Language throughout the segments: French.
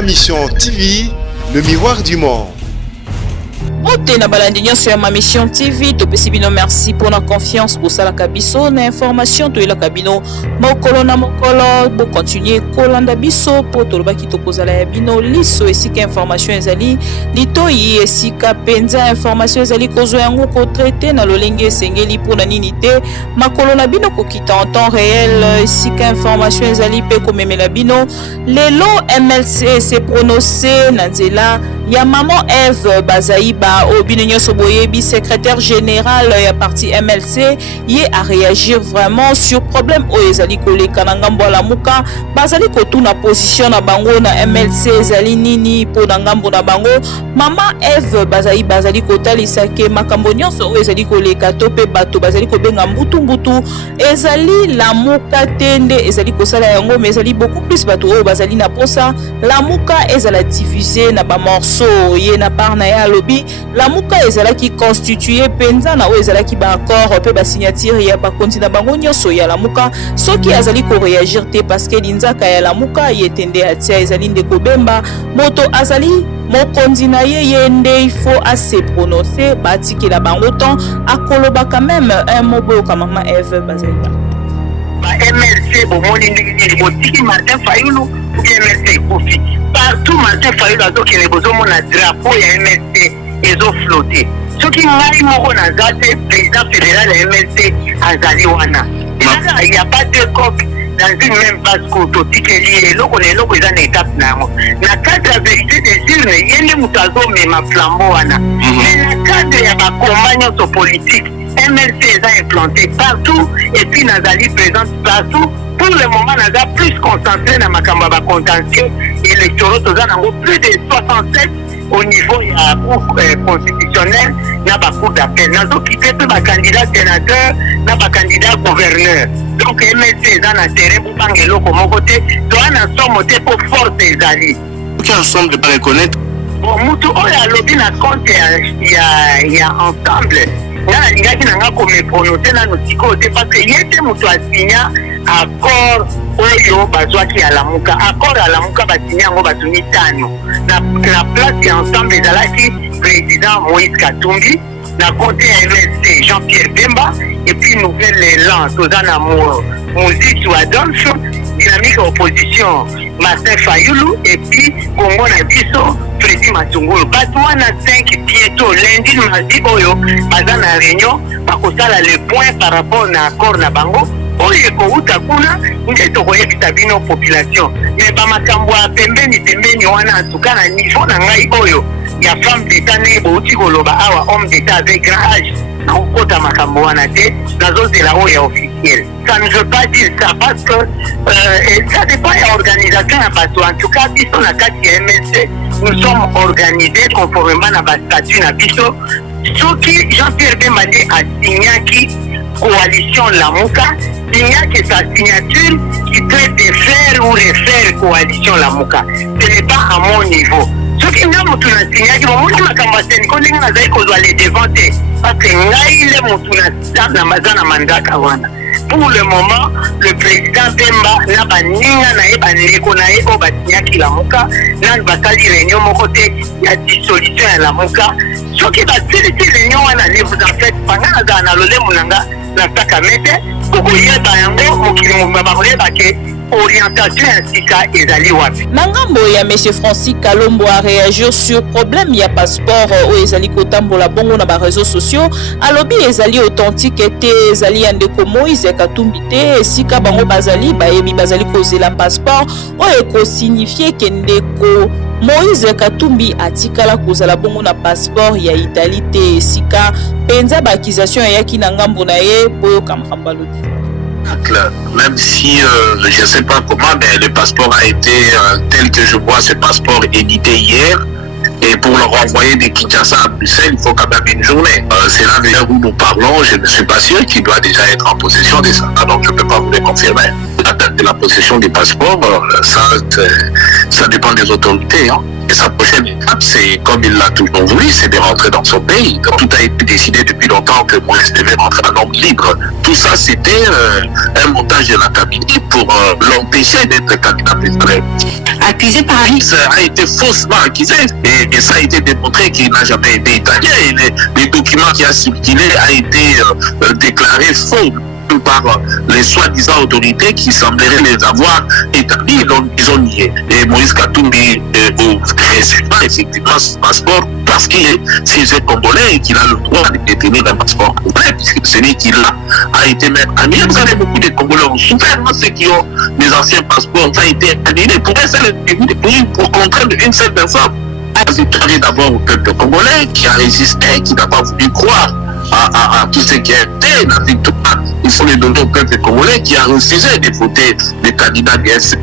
Ma Mission TV, le miroir du monde. Bote na balandinyo sur Ma Mission TV, topesi bino merci pour la confiance pour ça la kabiso na information to ila kabino mokolo na mokolo bo continuer kolanda biso po toloba ki tokozala ya bino liso esika information ezali litoyi esika penza information ezali kozo yango ko traiter na lolenge esengeli pona nini te makolo na bino ko kita en temps réel esika information ezali pe ko memela bino lelo MLC se prononcer na nzela ya maman Eve Bazaiba Obino Nyonso Boyebi, secrétaire général ya parti MLC, y a réagir vraiment sur problème o ezali koleka na ngambo la muka bazali kotuna position na bango na MLC ezali nini po na ngambo na bango mama Eve bazali kotalisa ke makambo nyonso o ezali koleka to pe bato bazali kobenga mbutu ezali la muka tende ezali kosala yango mais ezali beaucoup plus bato o bazali na posa la muka ezala diffuser na ba morceau ye na par na ya lobby la muka ezalaki constitué penza na o ezalaki ba accord pe ba signature ya ba konti na bango nyonso ya la muka soki azali ko réagir te parce que linzaka ya la muka yetende atia ezali ndeko bemba moto azali mokonzi na ye yende il faut assez prononcer batiki la bango temps akoloba quand même un mot boyo comme maman Eve Bazaiba ba MLC bomoni ndiki botiki Martin Fayulu ou MLC Kofi partout Martin Fayulu azokene bozomona drapeau ya MLC ezo flotter soki ngai moko naza te président fédéral ya MLC azali wana il n'y a pas de coq dans une même base kototikeli eloko na eloko eza na étape na yango na cadre ya vérité des urnes yende moto azomema flambeau wana mais na cadre ya bakomba nyonso politique MLC est implanté partout et puis nazali présente partout. Pour le moment, naza plus concentré dans ma campagne contentieux électoraux, plus de 67 au niveau ya cour constitutionnel, na ba cour d'appel. Nazo quitté tout ma candidat sénateur, na ba candidat gouverneur. Donc MLC est en terrain pour bangelo comme côté, toi na somme pour force des alliés. Qui ensemble de pas reconnaître. Bon, mutu oya lobby na compte ya ensemble. Nana lingaki nanga comme prononcer na notiko te parce que yete mutu asinya accord oyo bazwaki à la muka accord à la muka basinya ngo batuni tano na place ya ensemble ezalaki président Moïse Katumbi na côté MLC Jean-Pierre Bemba et puis nouvel élan Tozana Mouziki Adolphe dynamique opposition Martin Fayulu et puis Congo na biso Freddy Matungulu batwa na 5 bientôt lundi mardi oyo bazana réunion bakosala le point par rapport na accord na bango oyo kouta kuna nde tokoyebisa bino population mais bamakambo ya pembeni wana en tout cas na niveau na ngai oyo ya femme d'état ne bouti koloba awa homme d'état avec grand âge na kokota makambo wana te nazozela oyo officiel. Ça ne veut pas dire ça parce que ça dépend de l'organisation ya bato. En tout cas biso na kati ya MLC nous sommes organisés conformément à notre statut na biso soki Jean-Pierre Bemba nde asignaki coalition Lamuka signaki sa signature qui peut de faire ou refaire coalition Lamuka. Ce n'est pas à mon niveau. Soki nga mutu na signaki bomoni makambo ya seniko ndenge nazali kozwa le devant te parce que ngai le mutu na mazana mandaka wana. Pour le moment, le président Bemba n'a pas ninga na ye bandeko na ye o basinyaki Lamuka na basali réunion moko te ya dissolution ya Lamuka soki basilisi réunion wana ne vous en faites pas nga nazala na lolemo nanga na sakamete kokoyeba yango mokili mobimba bakoyeba ke orientation ya sika ezali wapi. Na ngambo ya Monsieur Francis Kalombo a réagir sur problème ya passeport o ezali kotambola bongo na ba réseaux sociaux alobi ezali authentique te ezali ya ndeko Moïse Katumbi te esika bango bazali bayebi bazali kozela passeport o eko signifier ke ndeko Moïse Katumbi atikala kozala bongo na passeport ya Italie te esika penza ba accusation ya ki na ngambo na ye boyo kamhamba lodi. Même si je ne sais pas comment, mais le passeport a été tel que je vois ce passeport édité hier. Et pour le renvoyer de Kinshasa à Bruxelles, il faut quand même une journée. C'est là d'ailleurs où nous parlons, je ne suis pas sûr qu'il doit déjà être en possession de ça. Donc je ne peux pas vous le confirmer. La date de la possession du passeport, ça dépend des autorités. Hein. Et sa prochaine étape, c'est, comme il l'a toujours voulu, c'est de rentrer dans son pays. Tout a été décidé depuis longtemps que Moïse devait rentrer en homme libre. Tout ça, c'était un montage de la Kabylie pour l'empêcher d'être candidat président. Accusé par Moïse a été faussement accusé et ça a été démontré qu'il n'a jamais été italien. Et les documents qui a circulé a été déclaré faux par les soi-disant autorités qui sembleraient les avoir établis, donc ils ont nié. Et Moïse Katumbi ne pas effectivement ce passeport parce qu'il est citoyen congolais et qu'il a le droit de détenir un passeport complet, puisque celui qui a été même annulé. Vous savez, beaucoup de Congolais ont souffert, ceux qui ont des anciens passeports, ça a été annulé pour pour contraindre une seule personne. La victoire d'abord au peuple congolais qui a résisté, qui n'a pas voulu croire à tout ce qui a été la victoire. Il faut les donner au peuple congolais qui a refusé de voter des candidats du FC.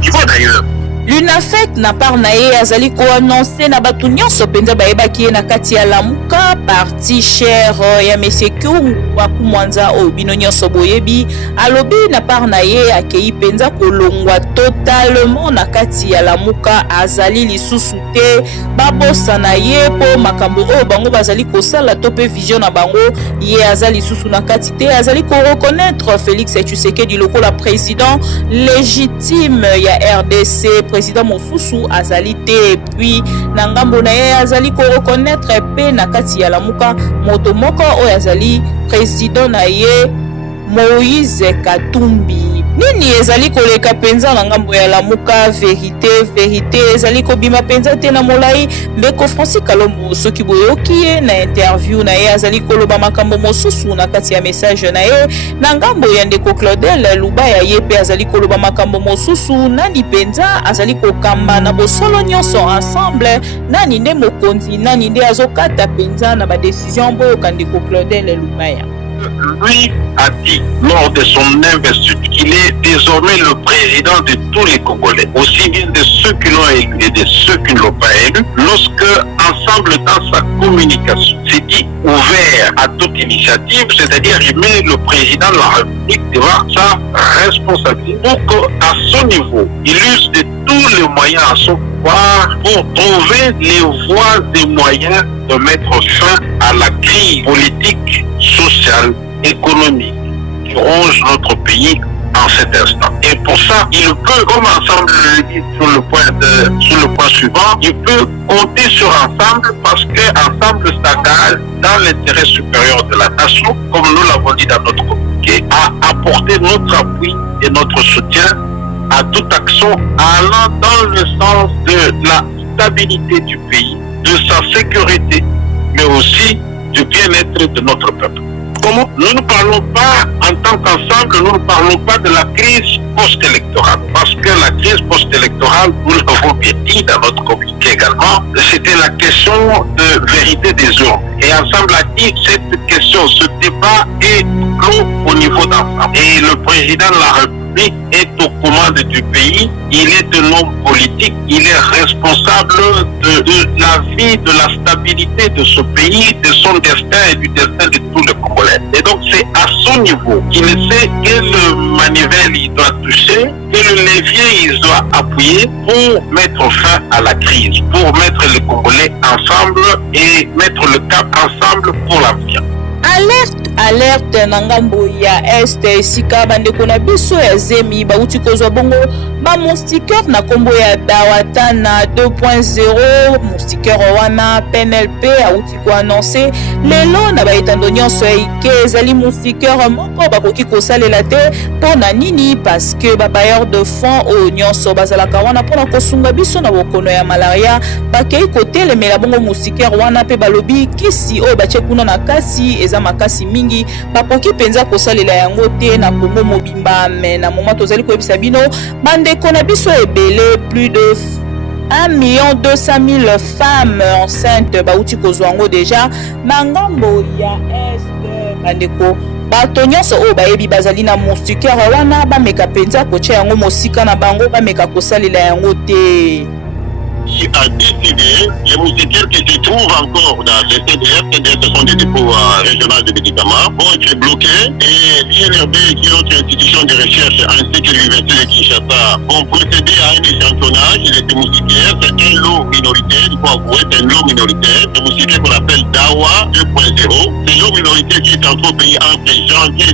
Qui vont d'ailleurs. l'UNAFEC na part na ye azali koannonce na bato nyonso mpenza bayebaki ye na kati ya lamuka parti cher ya Meseku Wakumwanza oyo bino nyonso boyebi alobi na part na ye akei mpenza kolongwa totalement na kati ya lamuka azali lisusu te babosa na ye po makambo oyo bango bazali kosala to pe vision na bango ye azali lisusu na kati te azali ko reconnaître Félix Tshisekedi lokola président légitime ya RDC président mosusu azali te puis na ngambo na ye azali ko reconnaître pe na kati ya lamuka moto moko oyo azali président na ye Moïse Katumbi nini ezali koleka penza na ngambo ya lamuka vérité ezali kobima penza te na molai mbeko Francis Kalombo soki boyoki ye na interview na ye azali koloba makambo mosusu na kati ya message na ye na ngambo ya ndeko Claudel Lubaya ye pe azali koloba makambo mosusu nani penza azali kokamba na bosolo nyonso ensemble nani nde mokonzi nani nde azokata penza na ba décision boyo kandeko Claudel Lubaya. Lui a dit lors de son investiture qu'il est désormais le président de tous les Congolais, aussi bien de ceux qui l'ont élu et de ceux qui ne l'ont pas élu, lorsque ensemble dans sa communication s'est dit ouvert à toute initiative, c'est-à-dire il met le président de la République devant sa responsabilité pour qu'à son niveau, il use de tous les moyens à son pouvoir pour trouver les voies et moyens de mettre fin à la crise politique, sociale, économique qui ronge notre pays en cet instant. Et pour ça, il peut, comme ensemble le dit sur le point suivant, il peut compter sur ensemble parce que ensemble s'engage dans l'intérêt supérieur de la nation, comme nous l'avons dit dans notre communiqué, à apporter notre appui et notre soutien à toute action allant dans le sens de la stabilité du pays, de sa sécurité, mais aussi du bien-être de notre peuple. Comment nous ne parlons pas en tant qu'ensemble, nous ne parlons pas de la crise post-électorale, parce que la crise post-électorale, nous l'avons bien dit dans notre communiqué également, c'était la question de vérité des urnes. Et ensemble a dit cette question, ce débat est clos au niveau d'ensemble. Et le président de la République est aux commandes du pays, il est un homme politique, il est responsable de la vie, de la stabilité de ce pays, de son destin et du destin de tous les Congolais. Et donc c'est à son niveau qu'il sait quelle manivelle il doit toucher, quel levier il doit appuyer pour mettre fin à la crise, pour mettre les Congolais ensemble et mettre le cap ensemble pour l'avenir. Alerte na ngambo ya este esika bandeko na biso ya zemi bauti kozwa bongo ba moustiqueur na kombo ya Dawatana 2.0 moustiqueur wana PNLP auti ko annoncer lelo na baitando nyonso ike ezali moustiqueur moko bakoki kosalela te pona nini parce que ba bailleur de fonds o nyonso bazalaka wana pona kosunga biso na bokono ya malaria bakei kotelemela bongo moustiqueur wana pe balobi kisi o bache kuna na kasi eza makasi mingi bakoki penza kosalela yango te na Kongo mobimba mais na moment tozali koyebisa bino bandeko na biso ebele plus de 1,200,000 femmes enceintes bauti kozwa yango déjà na ngambo ya est bandeko bato nyonso oyo bayebi bazali na moustiqueur wana bameka penza kotia yango mosika na bango bameka kosalela yango te. qui a décidé, les moustiquaires qui se trouvent encore dans les CDF, ce sont des dépôts régionaux de médicaments, vont être bloqués et l'INRB, qui est notre institution de recherche, ainsi que l'Université de Kinshasa, vont procéder à un échantillonnage de ces moustiquaires. C'est un lot minoritaire, il faut avouer, c'est un lot minoritaire. Ce moustiquaire qu'on appelle DAWA 2.0. C'est un lot minoritaire qui est entré au pays entre janvier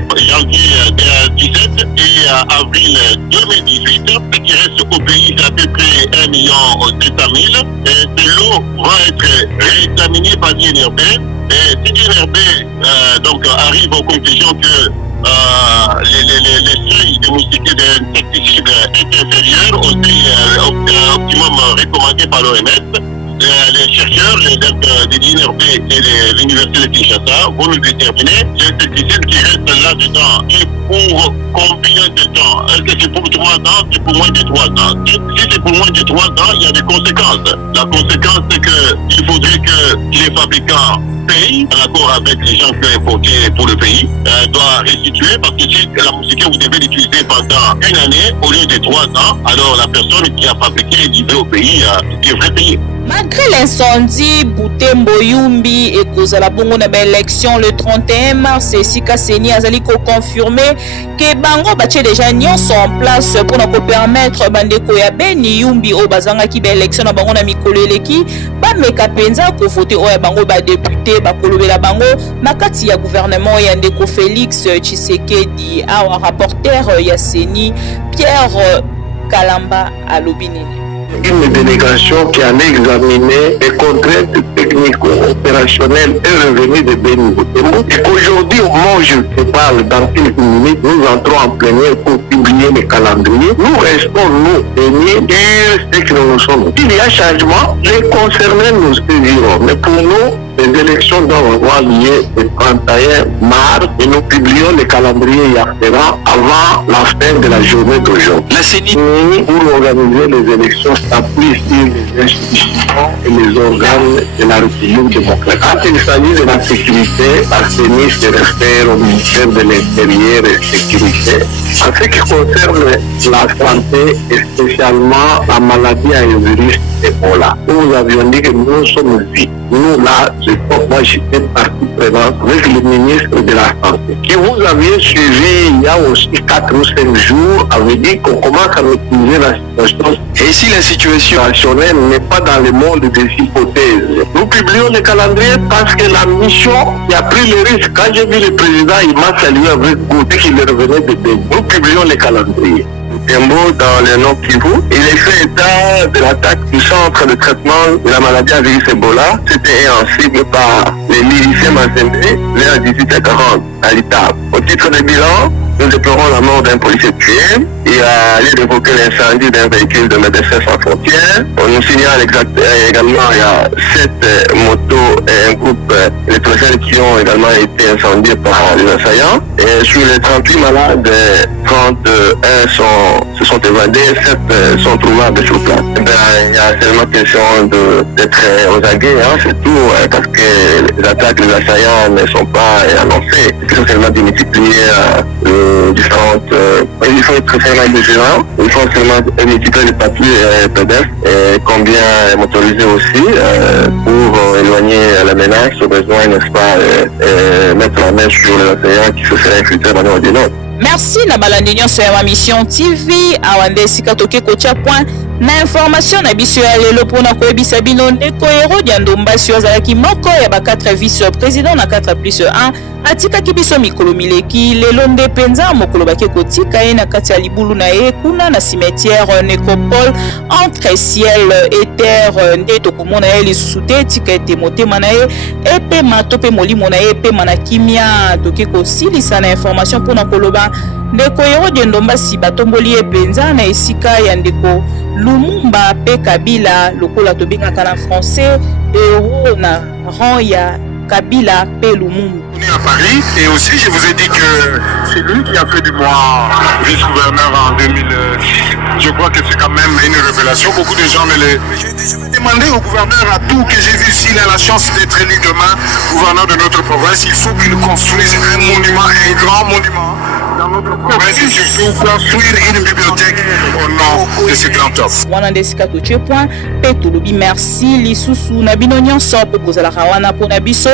2017 et avril 2018. Ce qui reste au pays, c'est à peu près 1 million 700 000. Et ce lot va être réexaminé par l'INRB. Et si l'INRB arrive aux conclusions que les seuils de moustiquaires d'insecticides est inférieur au optimum recommandé par l'OMS, les chercheurs de l'INRB et de l'Université de Kinshasa vont nous déterminer l'insecticide qui reste là-dedans et pour combien de temps. Est-ce que c'est pour 3 ans, c'est pour moins de 3 ans? Si c'est pour moins de 3 ans, il y a des conséquences. La conséquence, c'est qu'il faudrait que les fabricants payent en accord avec les gens qui ont importé pour le pays, doit restituer, parce que si la moustiquaire, vous devez l'utiliser pendant 1 année au lieu de 3 ans, alors la personne qui a fabriqué et livré au pays devrait payer. Malgré l'incendie, Butembo Yumbi et kozala bongo na ba élection le 31 mars, Sika Seni azali ko confirmer que bango batie déjà nyonso en place pour na permettre bandeko ya Beni Yumbi o bazanga ki ba élection na bango na mikolo eleki ba meka penza ko voter o ya bango ba député ba kolobela bango na kati ya gouvernement ya ndeko Félix Tshisekedi. Awa rapporteur ya Seni Pierre Kalamba alobinini. Une délégation qui a examiné les contraintes technico-opérationnelles et revenus de Beni Butembo. Et qu'aujourd'hui, au moment où je te parle, dans quelques minutes, nous entrons en plénière pour publier les calendriers. Nous restons, nous, Beni, dire ce que nous sommes. S'il y a changement, les concernés nous saisiront. Mais pour nous, les élections doivent avoir lieu le 31 mars et nous publions les calendriers afférents avant la fin de la journée d'aujourd'hui. La CENI, pour organiser les élections, s'appuie sur les institutions et les organes de la République démocratique. Quand il s'agit de la sécurité, la CENI se réfère au ministère de l'Intérieur et de la Sécurité. En ce qui concerne la santé et spécialement la maladie à virus Ebola, nous avions dit que nous sommes vite. Nous, là, moi, j'étais partie prenante avec le ministre de la Santé. Que vous aviez suivi il y a aussi 4 ou 5 jours, avait dit qu'on commence à maîtriser la situation. et si la situation Rationnel n'est pas dans le monde des hypothèses. Nous publions le calendrier parce que la mission qui a pris le risque. Quand j'ai vu le président, il m'a salué avec goût qu'il revenait de Beni. Nous publions le calendrier. Butembo dans le Nord Kivu. Il est fait état de l'attaque du centre de traitement de la maladie à virus Ebola. C'était un cible par les miliciens Mazembe vers 18h40 à l'État. Au titre de bilan, nous déplorons la mort d'un policier tué et à lieu d'évoquer l'incendie d'un véhicule de Médecins sans frontières. On nous signale également il y a 7 motos et un groupe électrogène qui ont également été incendiés par les assaillants. Et sur les 38 malades, 31 se sont évadés, 7 sont trouvables sur place. Il y a seulement question d'être aux aguets, c'est tout, parce que les attaques des assaillants ne sont pas annoncées. Il faut seulement démultiplier différentes. Il faut être seulement vigilant, il faut seulement multiplier les papiers PDF et combien motorisés aussi pour éloigner la menace, au besoin, n'est-ce pas, mettre la main sur les assaillants qui se seraient infiltrés dans nos dénonces. Merci na balandi nyonso ya Mission TV awande esika toke kotia point na information na biso ya lelo mpona koyebisa bino ndeko Herode ya Ndombasi azalaki moko ya ba 4 vice-président na 4+1 atikaki biso mikolo mileki lelo nde penza mokolo bake kotika ye na kati ya libulu na ye kuna na cimetière nécropole entre ciel et terre nde tokomona ye lisusu te tika ete motema na ye epema to mpe molimo na ye epema na kimia toke kosilisa na information mpona koloba ndeko Herode Ndombasi batomboli ye penza na esika ya ndeko Lumumba pe Kabila lokola tobengaka na français héros na rang ya Kabila pe Lumumba. On est à Paris et aussi je vous ai dit que c'est lui qui a fait du moi vice-gouverneur en 2006. Je crois que c'est quand même une révélation. Beaucoup de gens me le... Je vais demander au gouverneur à tout que j'ai vu s'il a la chance d'être élu demain gouverneur de notre province. Il faut qu'il construise un monument, un grand monument dans notre mais c'est surtout construire une bibliothèque au nom de ce grand homme. wana nde esika totie point mpe tolobi merci lisusu na bino nyonso mpo kozalaka wana mpona biso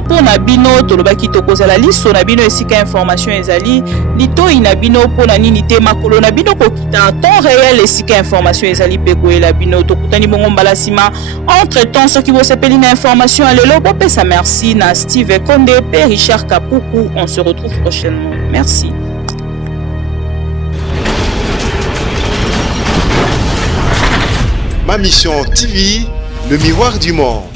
mpona bino tolobaki tokozala liso na bino esika information ezali litoi na bino mpona nini te makolo na bino kokita temps réel esika information ezali mpe koyela bino tokutani bongo mbala nsima entre temps soki bosepeli na information ya lelo bopesa merci na Steve Konde mpe Richard Kapuku. On se retrouve prochainement. Merci. Ma mission TV, le miroir du monde.